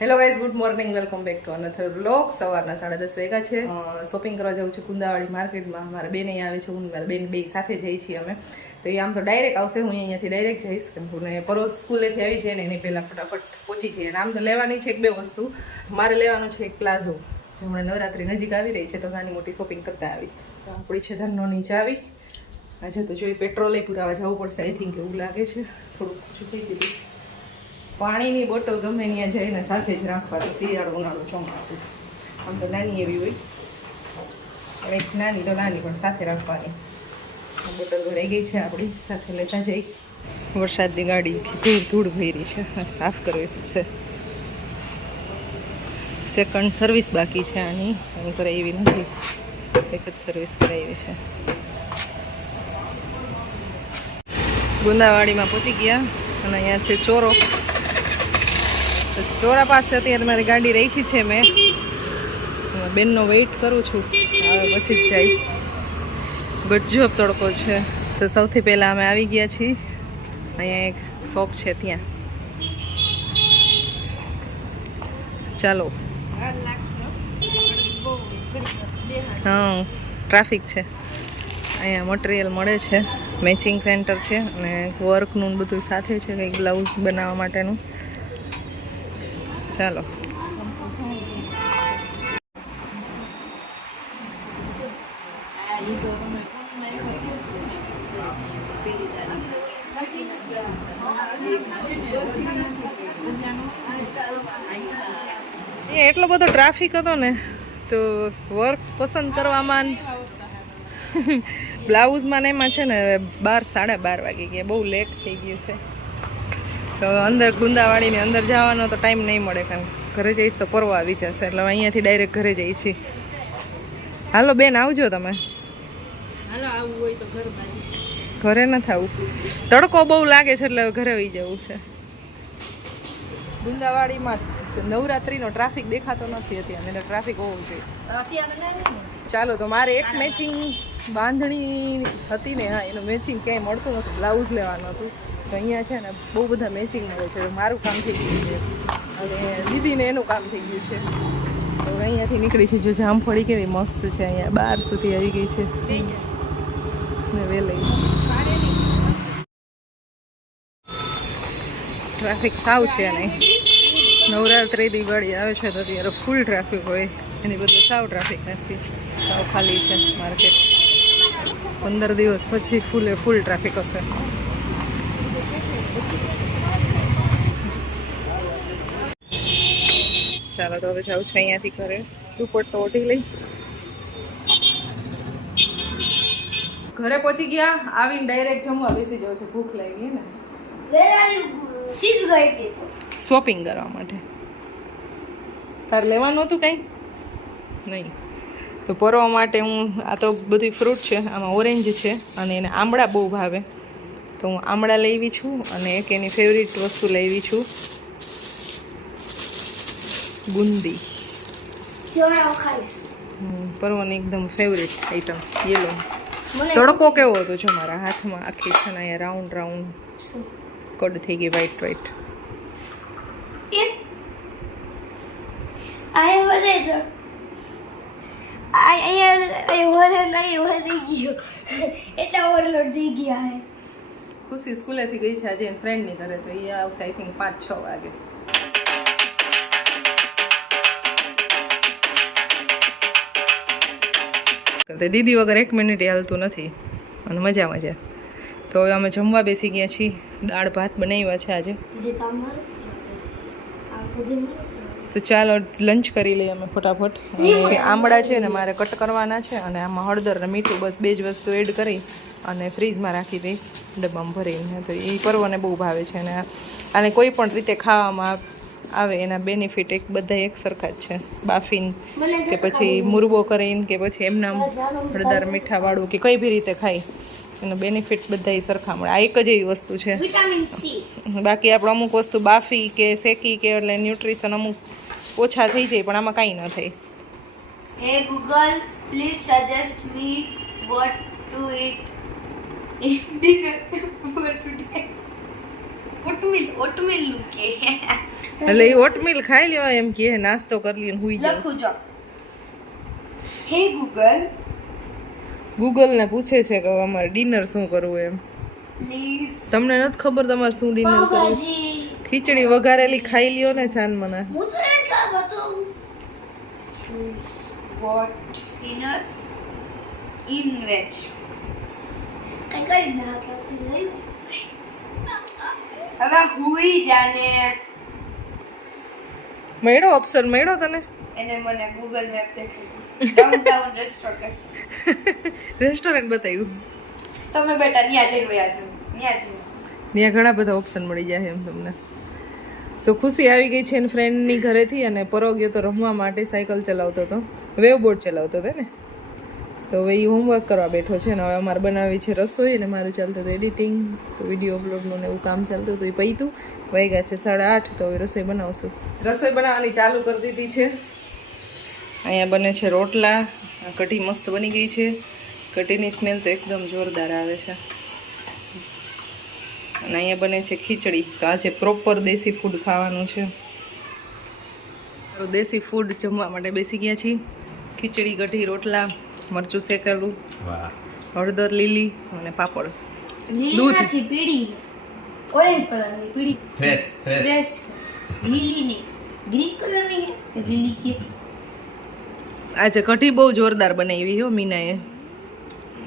Hello guys, good morning, welcome back to another vlog. સવારના 10:30 વાગ્યા છે. શોપિંગ કરવા જવું છે કુંદાવાડી માર્કેટમાં. મારા બેન અહીં આવે છે, હું મારા બેન બે સાથે જઈએ છીએ અમે. તો એ આમ તો ડાયરેક્ટ આવશે, હું અહીંયાથી ડાયરેક્ટ જઈશ. હું પરોસ સ્કૂલેથી આવી છે ને એની પહેલાં ફટાફટ પહોંચી જઈએ. આમ તો લેવાની છે એક બે વસ્તુ. મારે લેવાનું છે એક પ્લાઝો. હમણાં નવરાત્રી નજીક આવી રહી છે તો નાની મોટી શોપિંગ કરતા આવી. તો આપણી છે ધનોની ચાવી. આજે તો જોઈએ પેટ્રોલે પુરાવા જવું પડશે, આઈ થિંક એવું લાગે છે. થોડુંક ઓછું થઈ ગયું. પાણીની બોટલ ગમે ત્યાં જઈને સાથે જ રાખવાની, શિયાળો ઉનાળો ચોમાસું. આમ તો નાની એવી હોય પણ એક નાની તો નાની પણ સાથે રાખવાની. બોટલ ભરાઈ ગઈ છે આપણી, સાથે લેતા જઈ. વરસાદની ગાડી ધૂળ ભરી છે, સાફ કરવી પડશે. સેકન્ડ સર્વિસ બાકી છે આની, એની કરાવી નથી, એક જ સર્વિસ કરાવી છે. ગુંદાવાડીમાં પહોંચી ગયા અને અહીંયા છે ચોરો. ચોરા પાસે અત્યારે મારી ગાડી રાખી છે મેં. બેનનો વેઇટ કરું છું, હવે પછી જ જાય. ગજબ તડકો છે. તો સૌથી પહેલાં અમે આવી ગયા છીએ અહીંયા એક શોપ છે ત્યાં. ચાલો. હા, ટ્રાફિક છે. અહીંયા મટીરિયલ મળે છે, મેચિંગ સેન્ટર છે અને વર્કનું બધું સાથે છે, કંઈક બ્લાઉઝ બનાવવા માટેનું. ચાલો. એટલો બધો ટ્રાફિક હતો ને તો વર્ક પસંદ કરવામાં બ્લાઉઝમાં ને એમાં છે ને 12-12:30 વાગી ગયા, બહુ લેટ થઈ ગયું છે. તો અંદર ગુંદાવાડીની અંદર જવાનો તો ટાઈમ નહીં મળે, કારણ ઘરે જઈશ તો પરવા આવી જશે, એટલે અહીંયાથી ડાયરેક્ટ ઘરે જઈએ છીએ. હાલો બેન, આવજો તમે. ઘરે નથી આવું, તડકો બહુ લાગે છે એટલે ઘરે આવી જવું છે. ગુંદાવાડીમાં નવરાત્રીનો ટ્રાફિક દેખાતો નથી અત્યારે, એટલે ટ્રાફિક હોવું જોઈએ. ચાલો, તો મારે એક મેચિંગ બાંધણી હતી ને, હા, એનું મેચિંગ ક્યાંય મળતું નહોતું, બ્લાઉઝ લેવાનું હતું. તો અહીંયા છે ને બહુ બધા મેચિંગ મળે છે. મારું કામ થઈ ગયું છે અને દીદીને એનું કામ થઈ ગયું છે. તો અહીંયાથી નીકળી છે. જો જામફળી કેવી મસ્ત છે, અહીંયા 12 સુધી આવી ગઈ છે ને વેલાઈ. ટ્રાફિક સાવ છે નહીં. નવરાત્રી દિવાળી આવે છે તો ત્યારે ફૂલ ટ્રાફિક હોય, એની બદલે સાવ ટ્રાફિક નથી, સાવ ખાલી છે માર્કેટ. 15 દિવસ પછી ફૂલ ટ્રાફિક હશે. ચાલો, તો હવે જાઉં છું અહીંયાથી ઘરે. દુપટ્ટો ઓઢી લઈ. ઘરે પહોંચી ગયા, આવીને ડાયરેક્ટ જમવા બેસી જાઉં છું, ભૂખ લાગી ને. શોપિંગ કરવા માટે. તારે લેવાનું હતું કંઈ નહીં તો પરવા માટે હું, આ તો બધી ફ્રૂટ છે, આમાં ઓરેન્જ છે અને એને આંબળા બહુ ભાવે, તો હું આંબળા લેવી છું. અને એક એની ફેવરિટ વસ્તુ લેવી છું, બુંદી. પરવાની એકદમ ફેવરિટ આઈટમ. યેલો તડકો કેવો હતો જો મારા હાથમાં, આખી છે ને અહીંયા રાઉન્ડ રાઉન્ડ કડ થઈ ગઈ, વ્હાઈટ વ્હાઈટ. ખુશી સ્કૂલેથી ગઈ છે આજે એની ફ્રેન્ડની ઘરે, તો એ આવશે આઈ થિંક 5-6 વાગે. દીદી વગર 1 મિનિટ હાલતું નથી અને મજા. તો હવે અમે જમવા બેસી ગયા છીએ. દાળ ભાત બનાવ્યા છે આજે. તો ચાલો લંચ કરી લઈએ અમે ફટાફટ. અને આંબળા છે ને મારે કટ કરવાના છે, અને આમાં હળદર ને મીઠું, બસ 2 જ વસ્તુ એડ કરી અને ફ્રીજમાં રાખી દઈશ ડબ્બામાં ભરીને. તો એ પર્વને બહુ ભાવે છે, અને આને કોઈ પણ રીતે ખાવામાં આવે એના બેનિફિટ બધા એક સરખા જ છે. બાફીને કે પછી મુરબો કરીને કે પછી એમના હળદર મીઠાવાળું કે કઈ બી રીતે ખાઈ, એનો બેનિફિટ બધા સરખા મળે. આ એક જ એવી વસ્તુ છે. બાકી આપણે અમુક વસ્તુ બાફી કે શેકી કે એટલે ન્યુટ્રિશન અમુક ઓછા થઈ જાય, પણ આમાં કાંઈ ન થાય. Hey Google, please suggest me what to eat in dinner for today. ઓટમીલ નું કે એટલે એ ઓટમીલ ખાઈ લ્યો એમ કે નાસ્તો કરી લ્યો ને હુઈ જાવ. લખું જો હે ગૂગલ ગૂગલ ને પૂછે છે કે અમારે ડિનર શું કરવું એમ. પ્લીઝ તમને નથી ખબર તમારે શું ડિનર કરવું? પાવભાજી ખીચડી વઘારેલી ખાઈ લ્યો ને છાન મને. હું તો એ કા બતાઉં વોટ ડિનર ઇન વેજ કઈ કરી ના હવે હુઈ જાને મળ્યો ઓપ્શન મળ્યો તને? એને મને ગૂગલ મેપ દેખાડ્યું ડાઉનટાઉન રેસ્ટોરન્ટ રેસ્ટોરન્ટ બતાવ્યું. તમે બેટા ન્યા જઈને વયા છો ન્યા જઈને ત્યાં ઘણા બધા ઓપ્શન મળી જાય એમ તમને. સો ખુશી આવી ગઈ છે એની ફ્રેન્ડની ઘરેથી અને પરો ગયો તો રમવા માટે. સાયકલ ચલાવતો હતો, વેવ બોર્ડ ચલાવતો હતો ને. તો હવે એ હોમવર્ક કરવા બેઠો છે ને હવે અમારે બનાવી છે રસોઈ ને મારું ચાલતું હતું એડિટિંગ, તો વિડીયો અપલોડનું ને એવું કામ ચાલતું હતું. એ પૈતું વાગ્યા છે 8:30, તો હવે રસોઈ બનાવશું. રસોઈ બનાવવાની ચાલુ કરી દીધી છે. અહીંયા બને છે રોટલા, કઢી મસ્ત બની ગઈ છે. કઢીની સ્મેલ તો એકદમ જોરદાર આવે છે. અને અહીંયા બને છે ખીચડી. તો આજે પ્રોપર દેશી ફૂડ ખાવાનું છે. દેશી ફૂડ જમવા માટે બેસી ગયા છીએ. ખીચડી, કઢી, રોટલા, મરચું શેકેલું, હળદર લીલી અને પાપડ. લીલી નથી પીળી ઓરેન્જ કલરની પીળી ફ્રેશ લીલી ની ગ્રીન કલરની કે લીલી કે આજે કઢી બહુ જોરદાર બનાવી હો મીનાએ.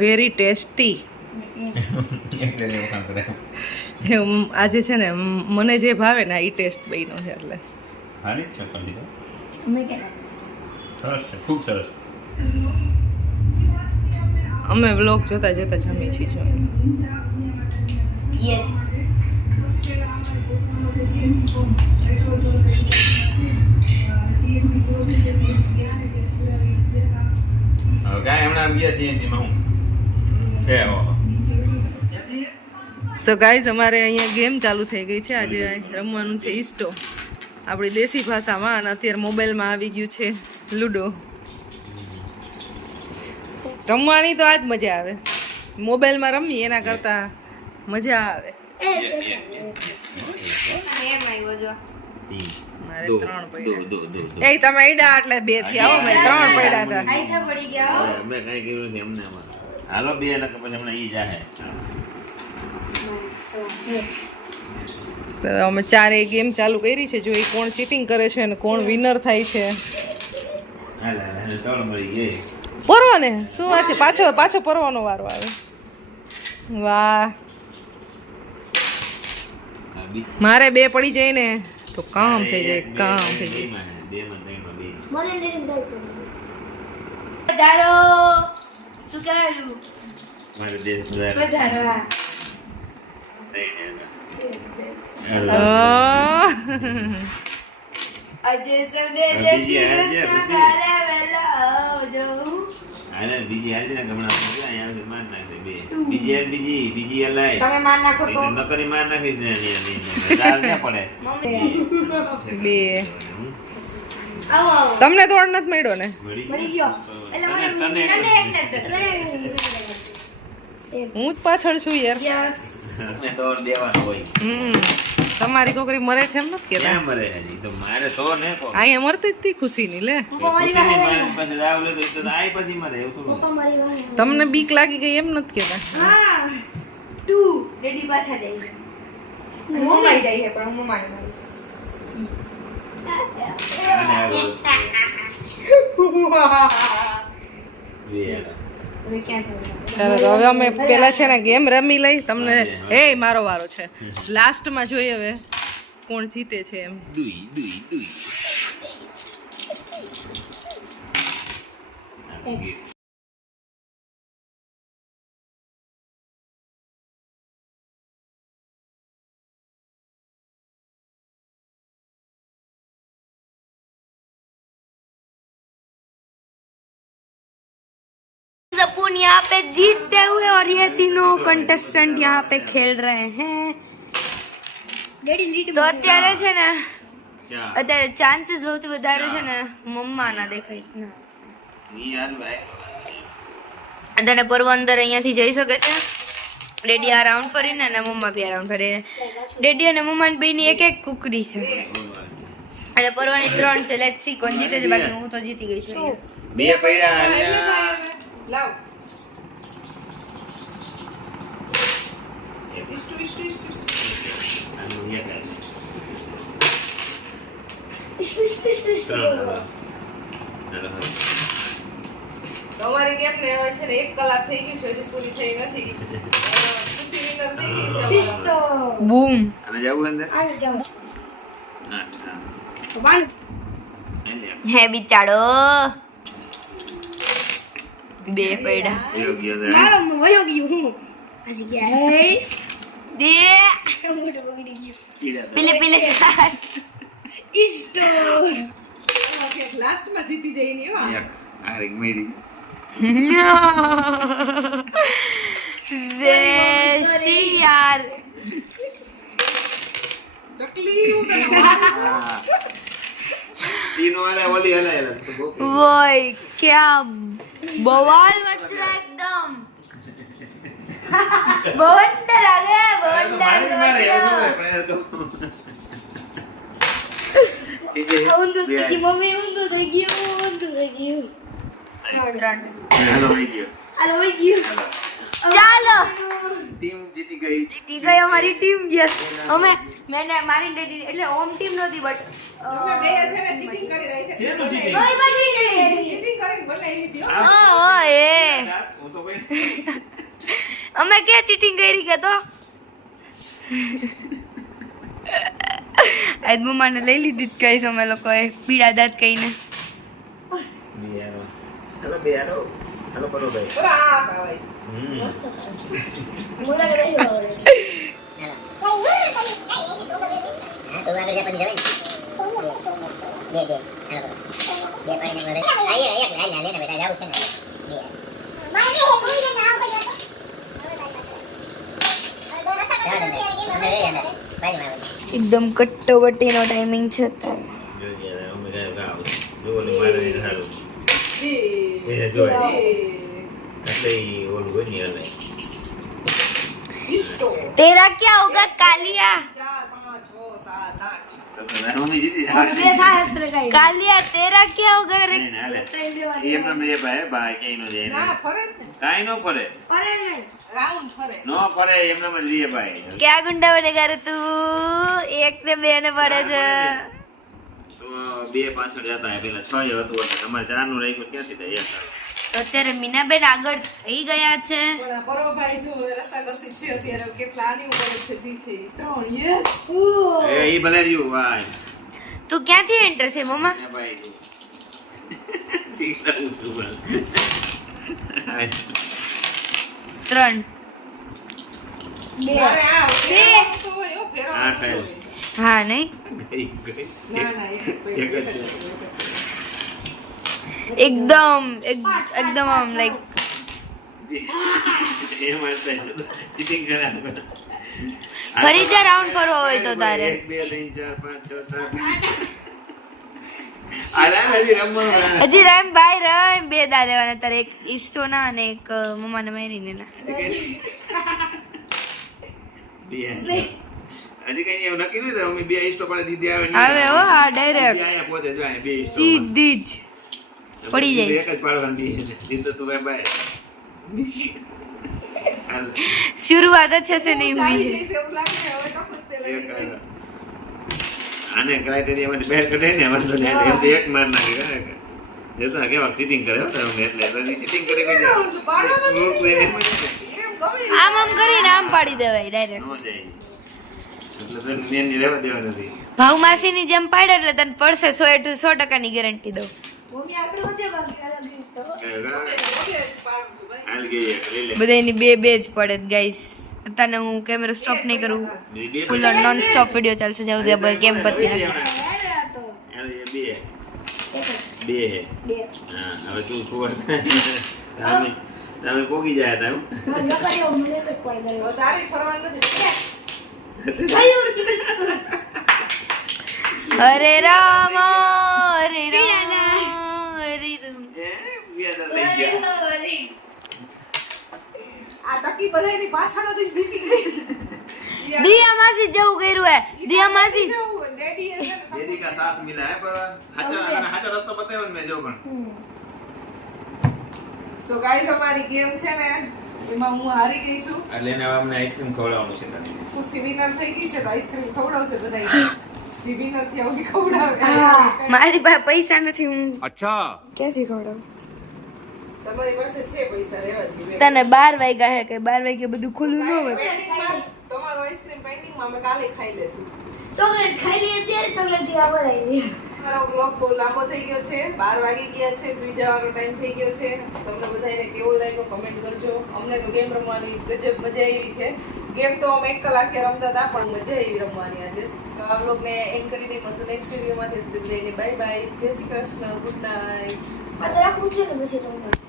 Very tasty. આજે છે ને મને જે ભાવે ને એ ટેસ્ટ બન્યો છે. એટલે અમે કે ખૂબ સરસ. અમે વ્લોગ જોતા જોતા જમી છીએ. યસ કાંઈ હમણાં ગયા છીએ એમાં હું છે. સો ગાઈઝ અમારે અહીંયા ગેમ ચાલુ થઈ ગઈ છે. આજે રમવાનું છે ઈસ્ટો, આપણી દેશી ભાષામાં. અને અત્યારે મોબાઈલમાં આવી ગયું છે લૂડો. રમવાની તો આજ મજા આવે. મોબાઈલમાં રમી એના કરતા મજા આવે. મારે 3 પડ્યા. એ તમે ઈડા એટલે 2 થયા. હો ભાઈ 3 પડ્યા હતા. આઈથા પડી ગયા મેં કાંઈ કર્યું નથી અમને. હાલો 2 ને પછી હમણાં ઈ જાહે. તો અમે 4 ગેમ ચાલુ કરી છે. જો એ કોણ ચીટિંગ કરે છે અને કોણ વિનર થાય છે. હાલ ચાલો મળી ગઈ. પરવાને શું વાત છે? પાછો પરવાનો વારો આવે. વાહ, મારે 2 પડી જાય ને તો કામ થઈ જાય. કામ થઈ જાય. મને નીરમ દળ પડી વધારો શું કહેલું મારે દેશ વધારો આજે સૌને જય શ્રી કૃષ્ણ કાલે વેલા આવજો. આને બીજી હાલ ને ગમણા અહીંયા માર નાખશે 2. બીજી હલાય તમે માર નાખો તો નકરી માર નાખીશ ને એની ચાલ ક્યાં પડે. 2 આવો આવો તમને તોડ નથી મળ્યો ને? મળી ગયો એટલે મને તને એક હું જ પાછળ છું યાર. યસ ને તો દેવાનો હોય. તમારી છોકરી મરે છે એમ નથી કેતા? ક્યાં મરે હજી તો મારે તો ને કો અહીંયા મરતી જ હતી ખુશીની. લે ખુશીની મારે પાસે દાવ લે તો એ તો આઈ પછી મરે એવું થોડું. પપ્પા મારી વાહે તમને બીક લાગી ગઈ એમ નથી કેતા? હા તું રેડી પાછા જાય મોમાઈ જાય છે પણ હું મારી મારીશ અને આગળ વેલા હવે ક્યાં જવું ચાલો તો હવે અમે પેલા છે ને ગેમ રમી લઈ. તમને એ મારો વારો છે. લાસ્ટમાં જોઈએ હવે કોણ જીતે છે એમ. દુઈ अपन यहाँ पे जीतते हुए और ये तीनों कंटेस्टेंट यहाँ पे खेल रहे हैं तो અત્યારે છે ને અત્યારે ચાન્સીસ સૌથી વધારે છે ને મમ્માના દેખાય ના ઈ હાલ ભાઈ અત્યારે પર્વ અંદર અહીંયાથી જઈ શકે છે ડેડી આ રાઉન્ડ ફરીને અને મમ્મા બી આ રાઉન્ડ ફરીને. ડેડી અને મમ્મા બેની એક એક કુકડી છે અને પરવાની 3 છે. લેટ્સ સી કોણ જીતે છે. બાકી હું તો જીતી ગઈ છું. બે પડ્યા અલ્યા. લાવ ઇસ્ટુ આનું એક જ. ત્રણ હાલો. હાલો, હાલો. તમારી ગેમ ને હવે છે ને 1 કલાક થઈ ગઈ છે હજી પૂરી થઈ નથી. ખુશી વિનર થઈ ગઈ છે અમારા. બૂમ. આને જવું અંદર? આઠ, હા. એને હે બિચારો બે પૈડા યોગ્ય છે. દે કીડા પેલે પેલે લાસ્ટમાં જીતી જઈને એવા એક આરેક મેરી. યાર તકલીફ હા. તીનો વાળા ઓલી હલાય તો બહુ વોય ક્યા બવાલ મચ रहा एकदम बवंडर आ गया મારી મારે એવું बवंडर હોય પણ એ તો ઊંધું થઈ ગયું મમ્મી ઊંધું થઈ ગયું હાલો વહી ગયો. હાલો વઈ ગયું હાલો. ચાલો ટીમ જીતી ગઈ. જીતી ગઈ અમારી ટીમ યસ અમે મેને મારી ડેડી એટલે હોમ ટીમ નહોતી બટ તમે બે છે ને ચીટિંગ કરી રહી છે શેનું cheating? ચીટિંગ કરીને બનાવી હતી હો. ઓએ હું તો કોઈ અમે ક્યાં ચીટિંગ કરી કે તો આજ મમ્માને લઈ લીધી જ કહીશ અમે લોકોએ પીડા દાંત કહીને બિયારો. હાલો બિયારો. હાલો કરો ભાઈ. તો આ ભાઈ એકદમ કટ્ટોકટ્ટીનો ટાઈમિંગ છે જોઈએ અમે કાંઈ ગાવ. જુઓ ને મારે નહીં સારું. એ એ જોય. એટલે ઈ ઓલું હોય ને હલાય. ઇસ્ટો તેરા ક્યાં હોગા કાલિયા 4 5 6 7 8 તો તારી મમ્મી જીતી જાય. કાલિયા તેરા ક્યાં હોગા રે નહીં, હાલે. એમને બે ભાઈ ભાઈ ક્યાંય નો જાય ના ને. ફરે જ ને કાંઈ નો ફરે. રાઉન્ડ ફરે નો ફરે એમનામ જ રહીએ ભાઈ. ક્યાં ગુંડા બનેગા રે તું એક ને બે ને પડે છે તો બે પાછળ જતા હોય. પેલા 6 હતું એટલે તમારે 4 નું રાખ્યું ક્યાંથી થાય? એક આવે. તો અત્યારે મીનાબેન આગળ થઈ ગયા છે પણ આ પરોભાઈ જો રસાકસી છે અત્યારે કેટલા આની ઉપર છે જી છે 3 યસ એ ઈ ભલે રહ્યું ભાઈ. તું ક્યાંથી એન્ટર થઈ મમ્મા એ ભાઈ જો. શીખવું છું ભાઈ. 3 મારે આ ફેરવાનું તો હોય હો, ફેરવાનું આઠ તો હોય. આઠ. હા નહીં ગઈ, ગઈ. ના ના એક જ એક જ છે. એકદમ એકદમ આમ લાઈક એ મારતા છે. cheating કરે. ફરી જા રાઉન્ડ કરવો હોય તો તારે 1 2 3 4 5 6 7 આલા હજી રમવાનું ના. હજી રામ ભાઈ રામ બે દા લેવાના તારે એક ઈસ્ટો ના અને એક મમ્માને મેરીને ના બે. હજી કઈ એવું નક્કી નહીં થયું. અમે બે ઇસ્ટો પડે દીદી આવે આવે હો આ ડાયરેક્ટ અહીંયા પહોંચે જો અહીંયા બે ઇસ્ટો સીધી જ પડી જાય. એક જ પાડવાની દીદી તો ભાઈ ભાઈ હાલ. शुरुआत अच्छे से नहीं हुई है જઈશ એવું લાગે હવે કપૂર પેલા એક હાલ. આને ક્રાઇટેરિયા માંથી બહાર કાઢે ને વાંધો નહીં. એમ તો એક માર નાખી કરે. જોતા કેવા ચીટિંગ કરે હો તમે. એટલે તો ચીટિંગ કરે કોઈ જાય. હું કોઈને એમ જ નહીં. એમ ગમે આમ આમ કરીને આમ પાડી દેવાય ડાયરેક્ટ ન જાય. એટલે તો મેન રહેવા દેવા નથી. ભાવ માસીની જેમ પાડે એટલે તને પડશે 100% ની ગેરંટી દઉં હાલ ગઈ એક લઈ લે. બધાની બે બે જ પડે ગાઈસ તને હું કેમેરો સ્ટોપ નહીં કરું બીજી બે ફૂલ નોન સ્ટોપ વિડિયો ચાલશે જાવ દે પર કેમ પતી નથી હાલ એ બે બે હે. હા હવે તું ખબર તમે પોગી જાય તા હું. તારી ફરવાનું નથી હરે રામ હરે રામ હરે રામ એ બે દર લઈ ગયા. આ બાકી બધાની પાછળ હતી જીતી ગઈ. દિયા માસી જેવું કર્યું હે દિયા માસી ડેડી છે ને ડેડી કા સાથ મિલા હે પર હાચો રસ્તો બતાવ્યો ને મેં જો પણ સો ગાઈસ અમારી ગેમ છે ને એમાં હું હારી ગઈ છું. એટલે એને હવે અમને આઈસ્ક્રીમ ખવડાવવાનું છે નાની. ખુશી વિનર થઈ ગઈ છે તો આઈસ્ક્રીમ ખવડાવશે બધાય. જે વિનર થયા હોય ખવડાવે. મારી પાસે પૈસા નથી હું अच्छा ક્યાંથી ખવડાવું તમારી પાસે છે પૈસા રહેવા દીધી. તને 12 વાગ્યા હે કે 12 વાગે બધું ખુલ્લું ન હોય પેન્ડિંગમાં તમારો આઈસ્ક્રીમ પેન્ડિંગમાં અમે કાલે ખાઈ લેશું. ચોકલેટ ખાઈ લઈએ ત્યારે ચોકલેટ થી આબર આવી મારો બ્લોગ બહુ લાંબો થઈ ગયો છે. 12 વાગી ગયા છે, સુઈ જવાનો ટાઈમ થઈ ગયો છે. તમને બધાને કેવો લાગ્યો કમેન્ટ કરજો. અમને તો ગેમ રમવાની ગજબ મજા આવી છે. ગેમ તો અમે 1 કલાકે રમતા હતા પણ મજા આવી રમવાની આજે. તો આ બ્લોગને એન્ડ કરી દઈએ. મળશું નેક્સ્ટ વિડીયોમાં. Bye bye. જય શ્રી કૃષ્ણ. Good night. આ તો રાખું છે ને પછી તમને